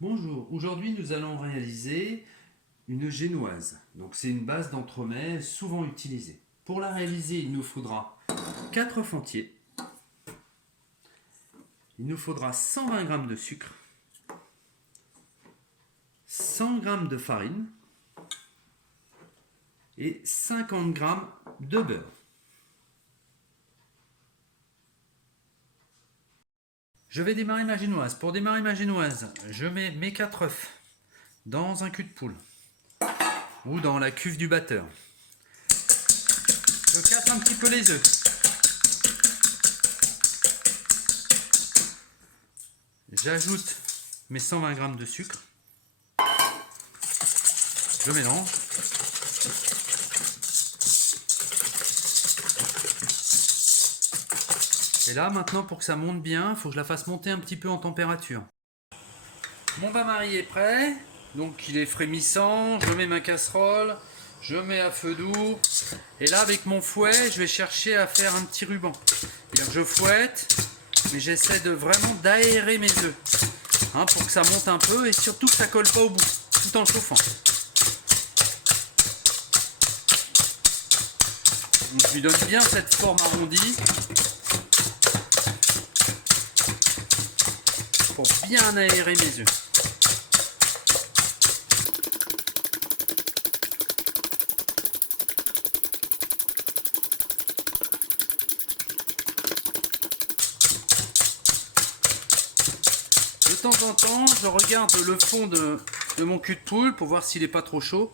Bonjour, aujourd'hui nous allons réaliser une génoise. Donc c'est une base d'entremets souvent utilisée. Pour la réaliser, il nous faudra 4 œufs entiers, il nous faudra 120 g de sucre, 100 g de farine et 50 g de beurre. Je vais démarrer ma génoise. Pour démarrer ma génoise, je mets mes 4 œufs dans un cul de poule ou dans la cuve du batteur. Je casse un petit peu les œufs. J'ajoute mes 120 g de sucre. Je mélange. Et là, maintenant, pour que ça monte bien, il faut que je la fasse monter un petit peu en température. Mon bain-marie est prêt. Donc, il est frémissant. Je mets ma casserole. Je mets à feu doux. Et là, avec mon fouet, je vais chercher à faire un petit ruban. C'est-à-dire que je fouette, mais j'essaie de vraiment d'aérer mes œufs. Pour que ça monte un peu et surtout que ça colle pas au bout, tout en chauffant. Donc, je lui donne bien cette forme arrondie pour bien aérer mes œufs. De temps en temps, je regarde le fond de mon cul de poule pour voir s'il n'est pas trop chaud.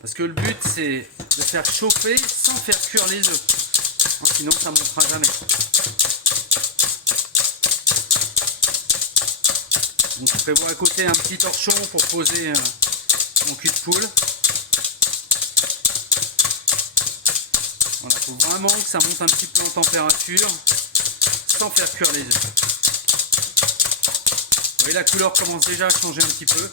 Parce que le but, c'est de faire chauffer sans faire cuire les œufs. Sinon, ça ne montera jamais. Donc, je prévois à côté un petit torchon pour poser mon cul de poule. Voilà, il faut vraiment que ça monte un petit peu en température sans faire cuire les œufs. Vous voyez, la couleur commence déjà à changer un petit peu.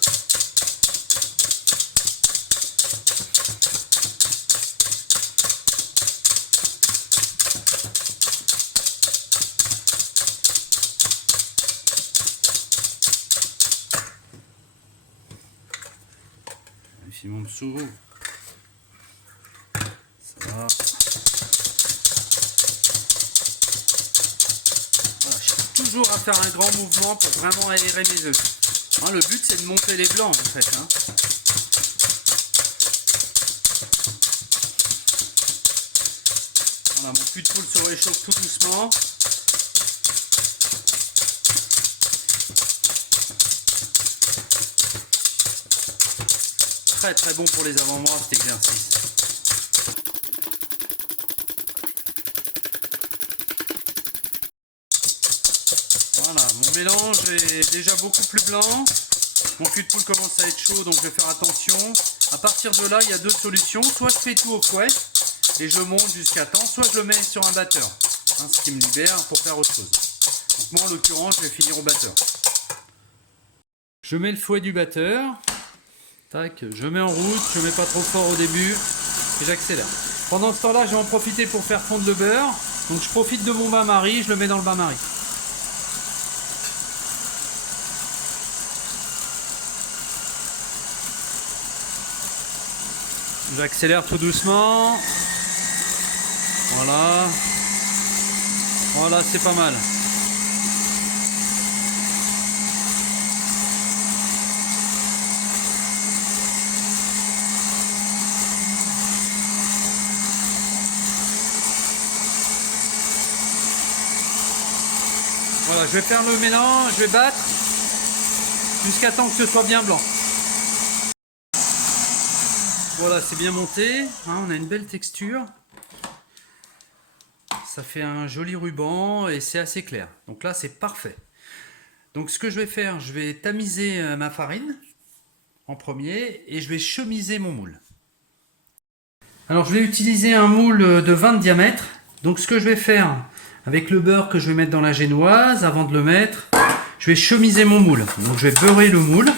Vérifie mon dessous. Ça va. Voilà, je cherche toujours à faire un grand mouvement pour vraiment aérer mes œufs. Le but, c'est de monter les blancs en fait. Voilà, mon cul de poule se réchauffe tout doucement. Très très bon pour les avant-bras cet exercice. Voilà, mon mélange est déjà beaucoup plus blanc. Mon cul de poule commence à être chaud, donc je vais faire attention. À partir de là, il y a deux solutions. Soit je fais tout au fouet et je monte jusqu'à temps, soit je le mets sur un batteur, ce qui me libère pour faire autre chose. Donc moi, en l'occurrence, je vais finir au batteur. Je mets le fouet du batteur. Tac, je mets en route, je mets pas trop fort au début et j'accélère. Pendant ce temps-là, je vais en profiter pour faire fondre le beurre. Donc je profite de mon bain-marie, je le mets dans le bain-marie. J'accélère tout doucement. Voilà. Voilà, c'est pas mal. Voilà, je vais faire le mélange, je vais battre jusqu'à temps que ce soit bien blanc. Voilà, c'est bien monté, on a une belle texture. Ça fait un joli ruban et c'est assez clair. Donc là, c'est parfait. Donc ce que je vais faire, je vais tamiser ma farine en premier et je vais chemiser mon moule. Alors je vais utiliser un moule de 20 de diamètre. Donc ce que je vais faire avec le beurre que je vais mettre dans la génoise, avant de le mettre, je vais chemiser mon moule. Donc je vais beurrer le moule.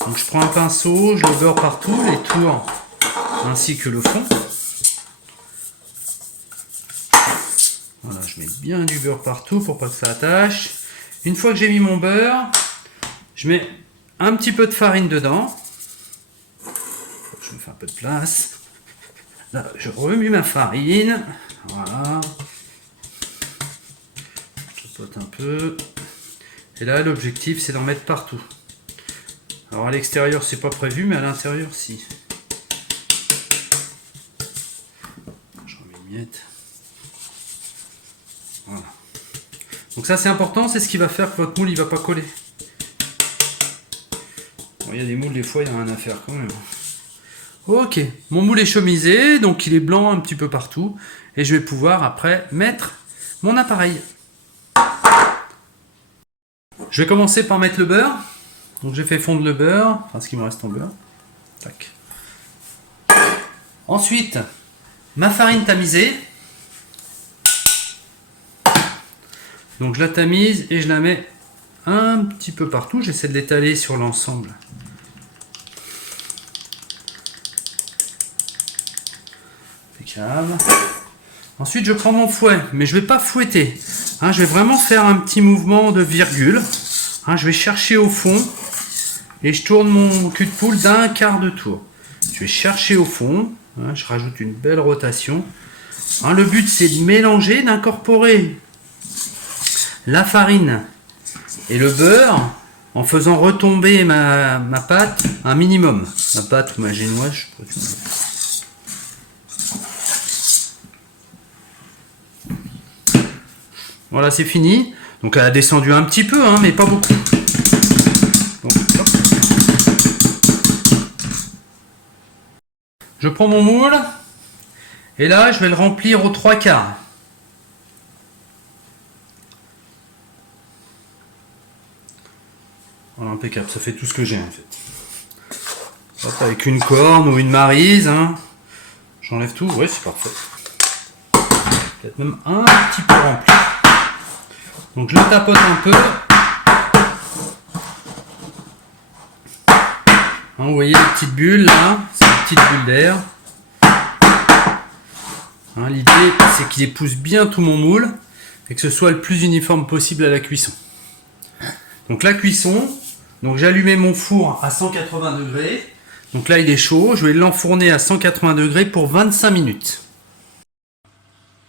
Donc je prends un pinceau, je le beurre partout, les tours ainsi que le fond. Voilà, je mets bien du beurre partout pour pas que ça attache. Une fois que j'ai mis mon beurre, Je mets un petit peu de farine dedans. Je me fais un peu de place. Là, je remue ma farine. Voilà. Je tapote un peu. Et là, l'objectif, c'est d'en mettre partout. Alors à l'extérieur, c'est pas prévu, mais à l'intérieur, si. Je remets une miette. Voilà. Donc ça, c'est important, c'est ce qui va faire que votre moule, il va pas coller. Bon, il y a des moules, des fois, il n'y a rien à faire quand même. Ok, mon moule est chemisé, donc il est blanc un petit peu partout. Et je vais pouvoir après mettre mon appareil. Je vais commencer par mettre le beurre. Donc j'ai fait fondre le beurre, enfin ce qui me reste en beurre. Tac. Ensuite, ma farine tamisée. Donc je la tamise et je la mets un petit peu partout. J'essaie de l'étaler sur l'ensemble. Impeccable. Ensuite je prends mon fouet, mais je ne vais pas fouetter. Hein, je vais vraiment faire un petit mouvement de virgule. Hein, je vais chercher au fond et je tourne mon cul de poule d'un quart de tour. Je vais chercher au fond. Hein, je rajoute une belle rotation. Hein, le but c'est de mélanger, d'incorporer la farine et le beurre en faisant retomber ma pâte un minimum. Ma pâte ou ma génoise, je préfère. Voilà, c'est fini. Donc elle a descendu un petit peu, hein, mais pas beaucoup. Donc, hop. Je prends mon moule et là je vais le remplir aux 3/4. Voilà, impeccable, ça fait tout ce que j'ai en fait. Hop, avec une corne ou une maryse, hein. J'enlève tout, oui c'est parfait. Peut-être même un petit peu rempli. Donc je le tapote un peu. Hein, vous voyez les petites bulles là, c'est des petites bulles d'air. Hein, l'idée c'est qu'il épouse bien tout mon moule et que ce soit le plus uniforme possible à la cuisson. Donc la cuisson, donc j'ai allumé mon four à 180 degrés. Donc là il est chaud, je vais l'enfourner à 180 degrés pour 25 minutes.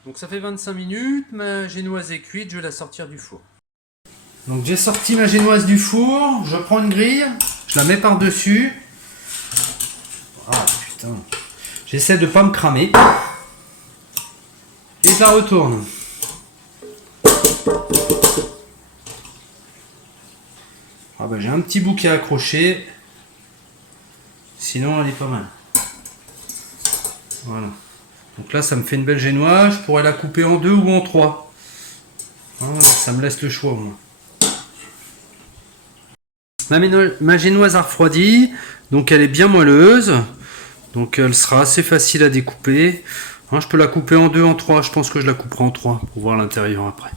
Donc ça fait 25 minutes, ma génoise est cuite, je vais la sortir du four. Donc j'ai sorti ma génoise du four, je prends une grille, je la mets par-dessus. Ah putain, j'essaie de ne pas me cramer. Et je la retourne. Ah bah j'ai un petit bout qui est accroché. Sinon elle est pas mal. Voilà. Donc là ça me fait une belle génoise, je pourrais la couper en 2 ou en 3. Ah, ça me laisse le choix au moins. Ma génoise a refroidi, donc elle est bien moelleuse. Donc elle sera assez facile à découper. Hein, je peux la couper en 2, en 3, je pense que je la couperai en 3 pour voir l'intérieur après.